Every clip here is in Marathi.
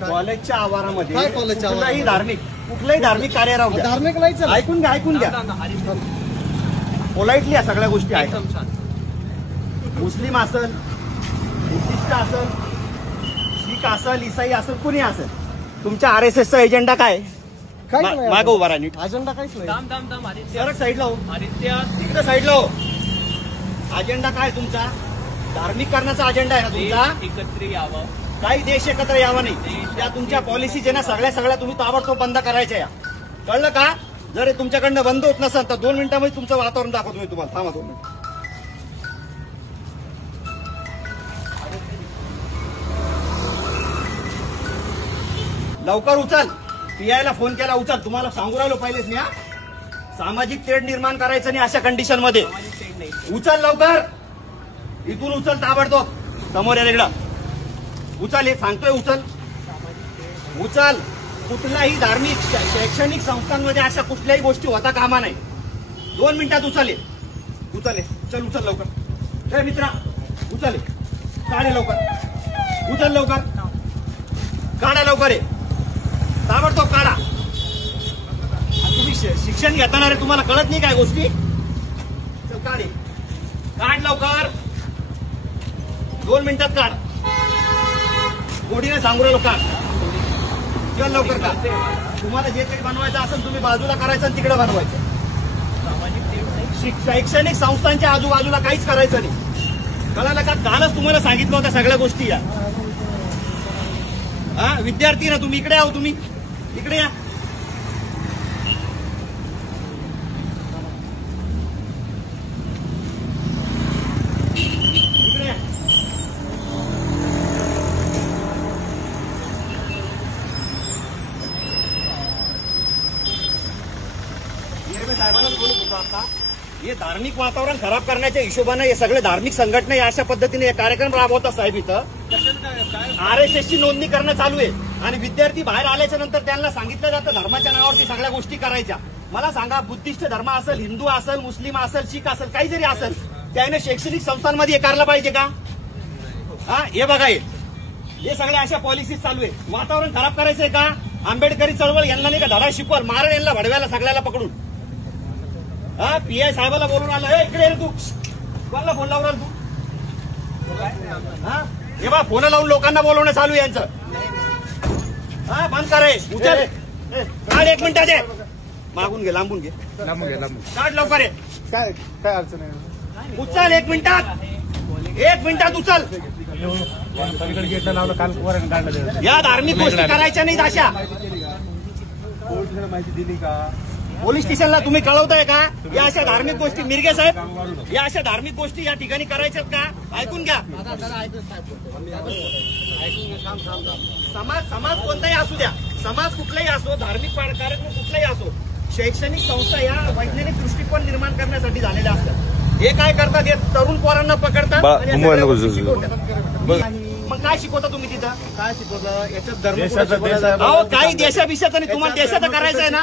कॉलेजच्या आवारामध्ये काय कॉलेजच्या कुठलाही धार्मिक कार्य राहू द्या. धार्मिक नाही चला. ऐकून घ्या पोलाइटली या सगळ्या गोष्टी आहेत. मुस्लिम असल, बुद्धिस्ट असल, शीख असल, इसाई असल, कुणी असेल, तुमच्या RSSचा एजेंडा काय? मागं उभा राहा नीट. अजेंडा काहीच नाही. सरक साईडला हो, तिकडे साईडला हो. अजेंडा काय तुमचा? धार्मिक करण्याचा अजेंडा आहे ना तुमचा? एकत्र यावं, काही देश एकत्र यावा नाही. त्या तुमच्या पॉलिसी जे ना सगळ्या तुम्ही ताबडतोब बंद करायच्या या. कळलं का? जर हे तुमच्याकडनं बंद होत नसेल तर 2 मिनिटांमध्ये तुमचं वातावरण दाखवतो मी तुम्हाला. थांबा 2 मिनिट. लवकर उचल. PI फोन केला, उचल. तुम्हाला सांगू राहिलो पहिलेच मी. सामाजिक तेढ निर्माण करायचं नाही अशा कंडिशन मध्ये. उचल लवकर. इथून उचल ताबडतोब. समोर या तिकडं उचल. हे सांगतोय उचल. कुठल्याही धार्मिक शैक्षणिक संस्थांमध्ये अशा कुठल्याही गोष्टी होता कामा नाही. 2 मिनिटात उचल. उचल लवकर. हे मित्रा उचल. काढे लवकर. उचल लवकर. काढा लवकर. ताबडतोब काढा. तुम्ही शिक्षण घेताना रे, तुम्हाला कळत नाही काय गोष्टी? चल काढ लवकर. 2 मिनिटात काढ. गोडीने सांगू राहिलो काढ. चल लवकर काढ. तुम्हाला जे काही बनवायचं असेल तुम्ही बाजूला करायचं आणि तिकडे बनवायचं. शैक्षणिक संस्थांच्या आजूबाजूला काहीच करायचं नाही. कळालं का? कालच तुम्हाला सांगितलं होत्या सगळ्या गोष्टी या. विद्यार्थी ना तुम्ही, इकडे आहो. तुम्ही इकडे या. साहेबांना बोलत होतो आता. हे धार्मिक वातावरण खराब करण्याच्या हिशोबाने हे सगळे धार्मिक संघटना अशा पद्धतीने कार्यक्रम राबवतात साहेब. इथं RSSची नोंदणी करणं चालू आहे आणि विद्यार्थी बाहेर आल्याच्या नंतर त्यांना सांगितलं जातं धर्माच्या नावावरती सगळ्या गोष्टी करायच्या. मला सांगा, बुद्धिस्ट धर्म असेल, हिंदू असेल, मुस्लिम असेल, शीख असेल, काही जरी असेल, त्याने शैक्षणिक संस्थांमध्ये हे करायला पाहिजे का? हे बघा, हे सगळे अशा पॉलिसी चालू आहे. वातावरण खराब करायचंय का? आंबेडकरी चळवळ यांना नाही का धडा शिकवाल? मारण यांना भडव्याला सगळ्याला पकडून. PI साहेबाला बोलून आलं. इकडे तू कोणाला फोन लावून तू? हे बा, फोन लावून लोकांना बोलवणं चालू आहे यांचं. बंद करे. उचल. काढ 1 मिनिटात. मागून घे, लांबून घे. काढ लवकर. काय अडचण आहे? उचल 1 मिनिटात. 1 मिनिटात उचल. या धार्मिक गोष्टी करायच्या नाहीत अशा. माहिती दिली का? पोलीस स्टेशनला तुम्ही कळवताय का? या अशा धार्मिक गोष्टी, मिरगे साहेब, या अशा धार्मिक गोष्टी या ठिकाणी करायच्यात का? ऐकून घ्या. समाज कोणताही असू द्या, समाज कुठलाही असो, धार्मिक कार्यक्रम कुठलाही असो, शैक्षणिक संस्था या वैज्ञानिक दृष्टिकोन निर्माण करण्यासाठी झालेल्या असतात. हे काय करतात? हे तरुण पोरांना पकडतात. मग काय शिकवता तुम्ही तिथं? काय शिकवता? याच्यात धर्म अहो काही देशाभिषेक आणि तुम्हाला देशाचं करायचं आहे ना.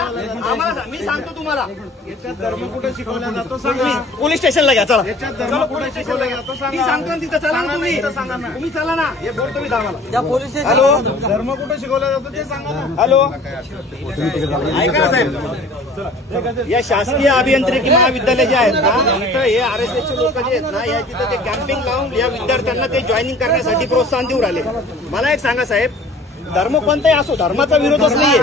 आम्हाला मी सांगतो तुम्हाला, याच्यात धर्म कुठे शिकवला जातो सांगा. पोलीस स्टेशनला घ्या. चला याच्यात धर्म कुठे शिकवला जातो मी सांगतो ना तिथं. चला ना तुम्ही चला ना. हे बोलतो मी आम्हाला. हॅलो, धर्म कुठे शिकवला जातो ते सांगा ना. हॅलो, ऐका ना साहेब, या शासकीय अभियांत्रिकी महाविद्यालय जे आहेत ना, इथं हे RSSचे लोक जे आहेत ना, या तिथं ते कॅम्पिंग लावून या विद्यार्थ्यांना ते जॉईनिंग करण्यासाठी प्रोत्साहन देऊ राहिले. मला एक सांगा साहेब, धर्म कोणताही असो, धर्माचा विरोधच नाहीये.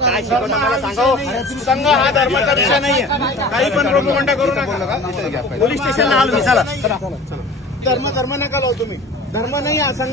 काय शिकवता मला सांगा. संघ हा धर्माचा विषय नाहीये. काही पण प्रोपगंडा करू नका. पोलीस स्टेशनला आलो मी. चला. धर्म नका लावू तुम्ही. धर्म नाही हा संघ.